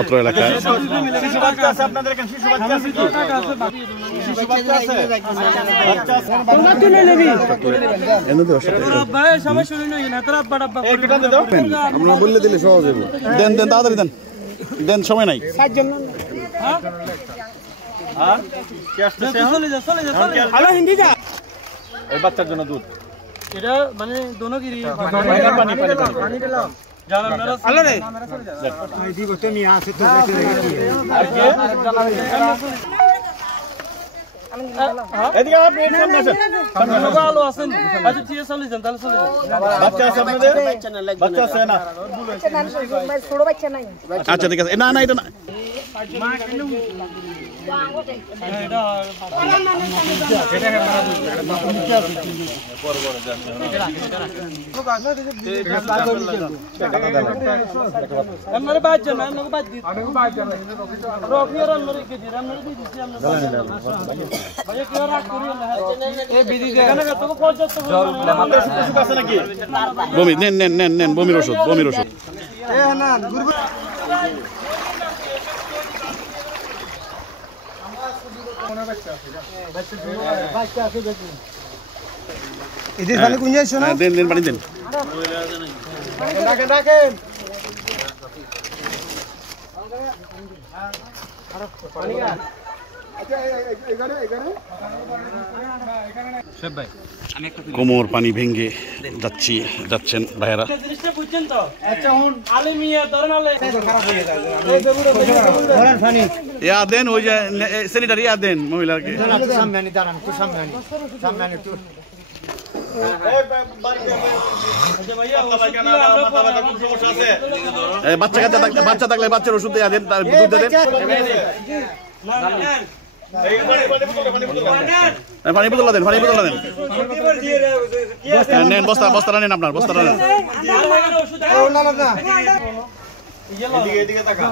অত্র এলাকায় শিশু বাচ্চা আছে আপনাদের এখানে? শিশু বাচ্চা আছে কি? শিশু বাচ্চা আছে? বাচ্চা আছে? তোমরা তুলে নেবি এনে সাথে ভাই সবাই শুনে নই না তোরা আব্বা আব্বা এই কেটে দাও। আমরা বললে দিলে সহজ হবে। দেন দেন তাড়াতাড়ি দেন, দেন সময় নাই। হ্যাঁ আর কি আসতেছে? চলে যা হ্যালো হিন্দি যা এই বাচ্চার জন্য দুধ। এটা মানে দোনো গিরি পানি পানি দিলাম জান আপনারা আল্লাহ রে এই দিব তো নিয়ে আসে তো দেখে রেখেছি। আর কে? এদিকে আপনি সামনে আসেন। ভালো আছেন আচ্ছা ঠিক আছে চলে যান তাহলে চলে যান বাচ্চা আছে আপনাদের? বাচ্চা আছে না? ছোট বাচ্চা নাই আচ্ছা ঠিক আছে। না না এটা না, আপনারা বাদ যান আপনারা বাদ দিন রফিয়ার আপনারা কে দিন আপনারা দিয়ে দিচ্ছি আপনারা ভাইয়া কি রাগ করিও না এই বিধি এখানে কত পর্যাপ্ত মাথায় সুখ আছে নাকি? বমি নেন নেন নেন নেন, বমির ওষুধ, বমির ওষুধ। হ্যাঁ, দেন দেন পানি দেন। রাখেন রাখেন। কোমর পানি ভেঙে যাচ্ছেন ভাইয়েরা। জিনিসটা বুঝছেন তো আচ্ছা হুন আলে মিয়া ধরেন আলে খারাপ হয়ে যায় ধরেন পানি ইয়া দেন, ওই যে স্যানিটারি ইয়া দেন মহিলাকে। সামনে আনি দাঁড়ান, তুই সামনে আনি তুই। বাচ্চা থাকলে বাচ্চার ওষুধ দেয়া দেন, তার দুধ দেন। পানি বোতল দেন, পানি বোতল দেন। নেন বস্তাটা নেন, আপনার বস্তাটা নেন। এদিকে তাকা।